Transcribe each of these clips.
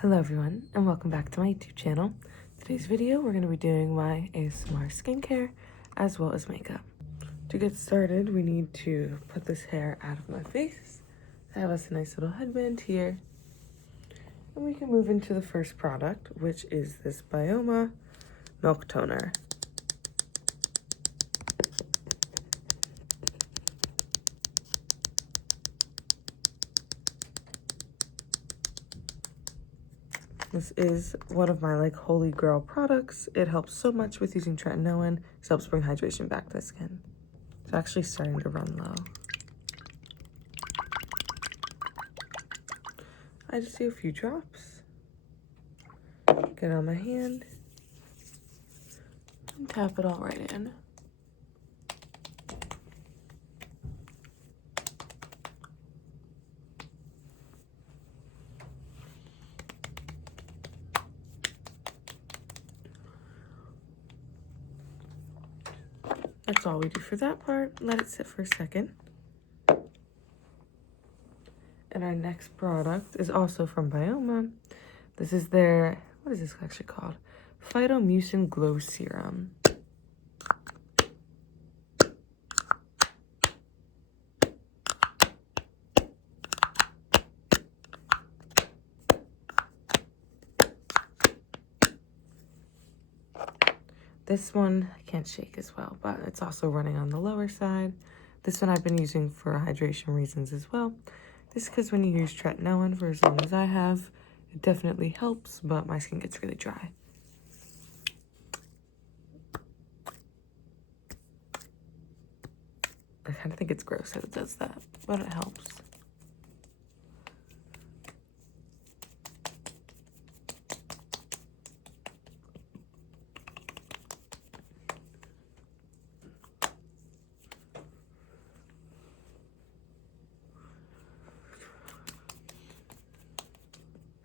Hello everyone, and welcome back to my YouTube channel. Today's video, we're going to be doing my ASMR skincare as well as makeup. To get started, we need to put this hair out of my face. I have us a nice little headband here. And we can move into the first product, which is this Bioma Milk Toner. This is one of my holy grail products. It helps so much with using tretinoin. It helps bring hydration back to the skin. It's actually starting to run low. I just do a few drops. Get it on my hand. And tap it all right in. That's all we do for that part. Let it sit for a second. And our next product is also from Bioma. This is their, what is this actually called? Phytomucin Glow Serum. This one I can't shake as well, but it's also running on the lower side. This one I've been using for hydration reasons as well. This is because when you use tretinoin for as long as I have, it definitely helps, but my skin gets really dry. I kind of think it's gross that it does that, but it helps.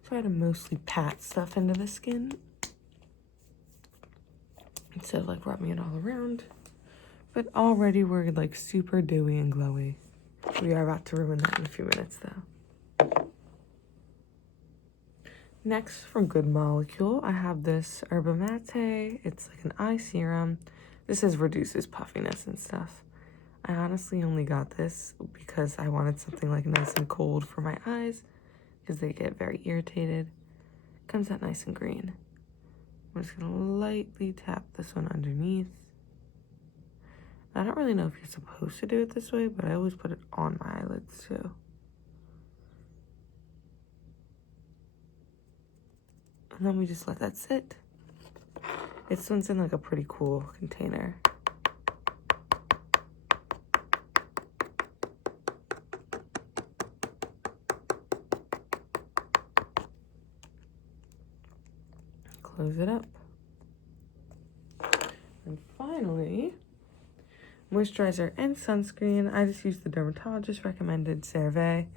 Try to mostly pat stuff into the skin instead of rubbing it all around. But already we're super dewy and glowy. We are about to ruin that in a few minutes though. Next, from Good Molecule, I have this Yerba Mate. It's like an eye serum. This says reduces puffiness and stuff. I honestly only got this because I wanted something nice and cold for my eyes because they get very irritated. Comes out nice and green. I'm just gonna lightly tap this one underneath. I don't really know if you're supposed to do it this way, but I always put it on my eyelids too. And then we just let that sit. This one's in a pretty cool container. Close it up. And finally, moisturizer and sunscreen. I just use the dermatologist recommended CeraVe.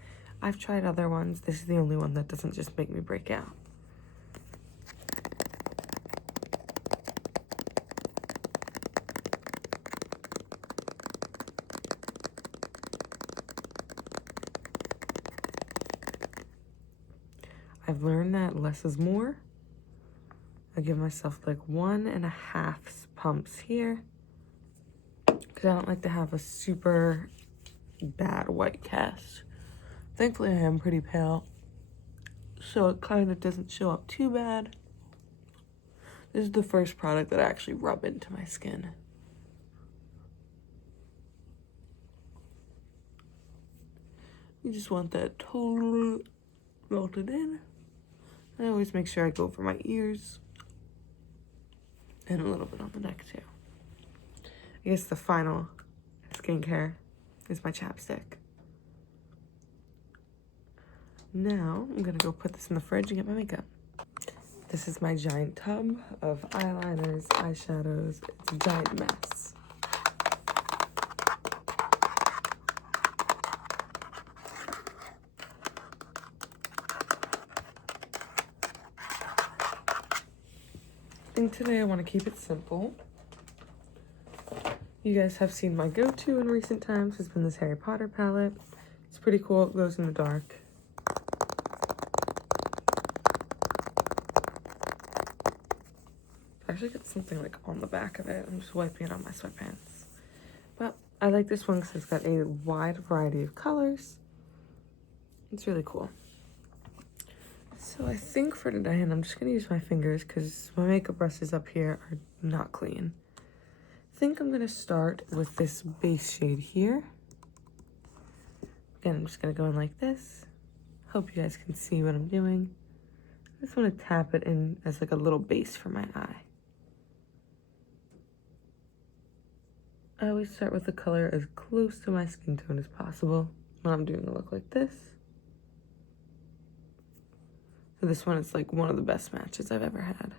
I've tried other ones. This is the only one that doesn't just make me break out. I've learned that less is more. I give myself 1.5 pumps here because I don't like to have a super bad white cast. Thankfully, I am pretty pale, so it kind of doesn't show up too bad. This is the first product that I actually rub into my skin. You just want that totally melted in. I always make sure I go for my ears and a little bit on the neck too. I guess the final skincare is my chapstick. Now I'm gonna go put this in the fridge and get my makeup. This is my giant tub of eyeliners, eyeshadows. It's a giant mess. I think today I want to keep it simple. You guys have seen my go-to in recent times has been this Harry Potter palette. It's pretty cool. It glows in the dark. I actually got something like on the back of it. I'm just wiping it on my sweatpants. But I like this one because it's got a wide variety of colors. It's really cool. So I think for today, and I'm just going to use my fingers because my makeup brushes up here are not clean. I think I'm going to start with this base shade here. Again, I'm just going to go in like this. Hope you guys can see what I'm doing. I just want to tap it in as like a little base for my eye. I always start with the color as close to my skin tone as possible when I'm doing a look like this. So this one is like one of the best matches I've ever had.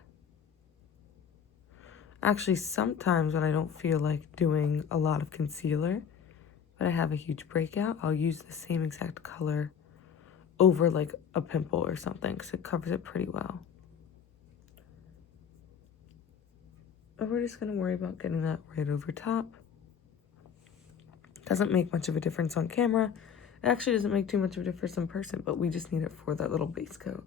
Actually, sometimes when I don't feel like doing a lot of concealer, but I have a huge breakout, I'll use the same exact color over like a pimple or something because it covers it pretty well. But we're just going to worry about getting that right over top. Doesn't make much of a difference on camera. It actually doesn't make too much of a difference in person, but we just need it for that little base coat.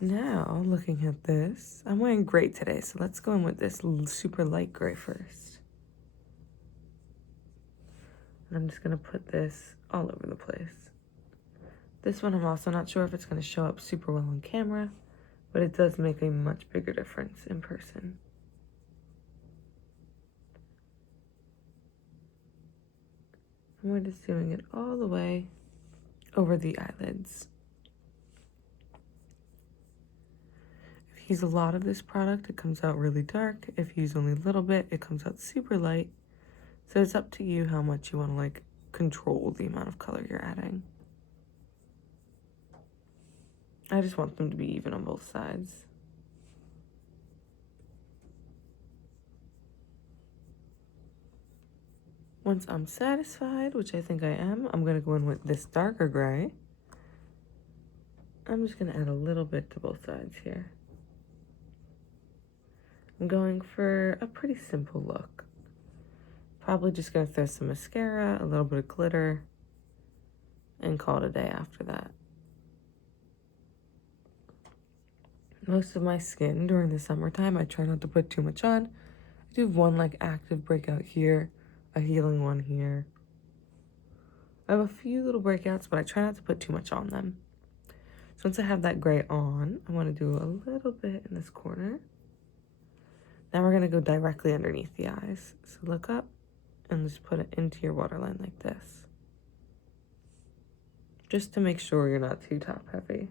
Now, looking at this, I'm wearing gray today, so let's go in with this super light gray first. And I'm just going to put this all over the place. This one I'm also not sure if it's going to show up super well on camera, but it does make a much bigger difference in person. And we're just doing it all the way over the eyelids. If you use a lot of this product, it comes out really dark. If you use only a little bit, it comes out super light. So it's up to you how much you want to like control the amount of color you're adding. I just want them to be even on both sides. Once I'm satisfied, which I think I am, I'm going to go in with this darker gray. I'm just going to add a little bit to both sides here. I'm going for a pretty simple look. Probably just going to throw some mascara, a little bit of glitter, and call it a day after that. Most of my skin during the summertime, I try not to put too much on. I do have one like active breakout here, a healing one here. I have a few little breakouts, but I try not to put too much on them. So once I have that gray on, I want to do a little bit in this corner. Now we're going to go directly underneath the eyes. So look up and just put it into your waterline like this. Just to make sure you're not too top heavy.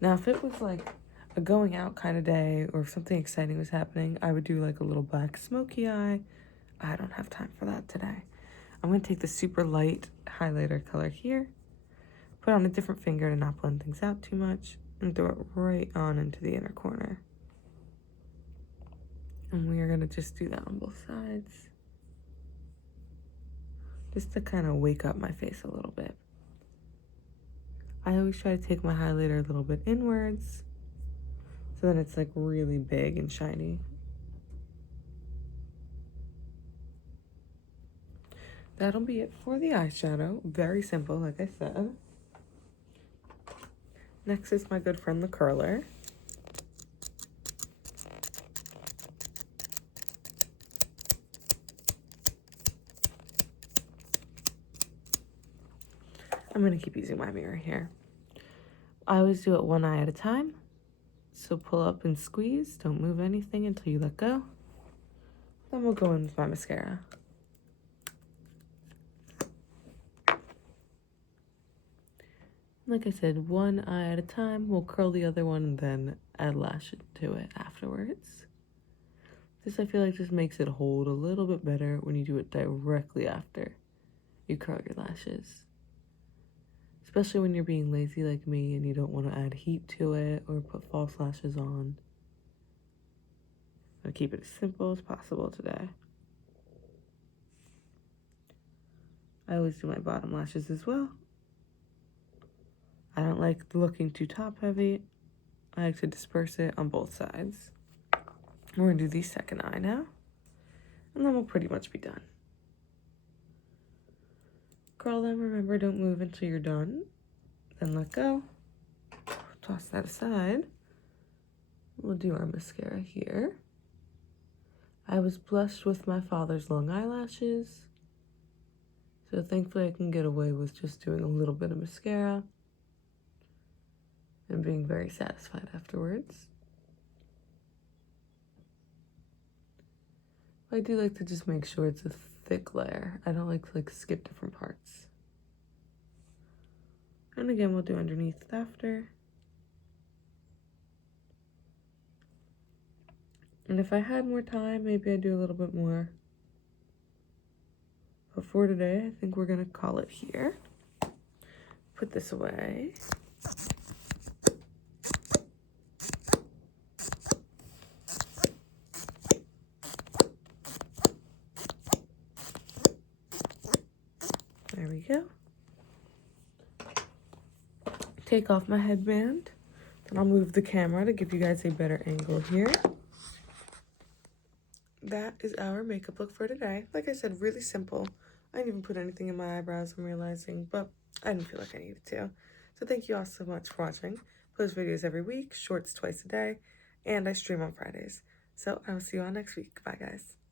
Now if it was like a going out kind of day or if something exciting was happening, I would do like a little black smoky eye. I don't have time for that today. I'm going to take the super light highlighter color here, put on a different finger to not blend things out too much, and throw it right on into the inner corner. And we are going to just do that on both sides, just to kind of wake up my face a little bit. I always try to take my highlighter a little bit inwards, so that it's like really big and shiny. That'll be it for the eyeshadow. Very simple, like I said. Next is my good friend, the curler. I'm going to keep using my mirror here. I always do it one eye at a time. So pull up and squeeze. Don't move anything until you let go. Then we'll go in with my mascara. Like I said, one eye at a time. We'll curl the other one and then add lash to it afterwards. This, I feel like, just makes it hold a little bit better when you do it directly after you curl your lashes. Especially when you're being lazy like me and you don't want to add heat to it or put false lashes on. I'll keep it as simple as possible today. I always do my bottom lashes as well. I don't like looking too top heavy. I like to disperse it on both sides. We're going to do the second eye now. And then we'll pretty much be done. Curl them, remember, don't move until you're done. Then let go. toss that aside. We'll do our mascara here. I was blessed with my father's long eyelashes, so thankfully I can get away with just doing a little bit of mascara and being very satisfied afterwards. I do like to just make sure it's a thick layer. I don't like to skip different parts. And again, we'll do underneath after. And if I had more time, maybe I'd do a little bit more. But for today, I think we're gonna call it here. Put this away. There we go. Take off my headband. Then I'll move the camera to give you guys a better angle here. That is our makeup look for today. Like I said, really simple. I didn't even put anything in my eyebrows, I'm realizing, but I didn't feel like I needed to. So thank you all so much for watching. Post videos every week, shorts twice a day, and I stream on Fridays. So I will see you all next week. Bye, guys.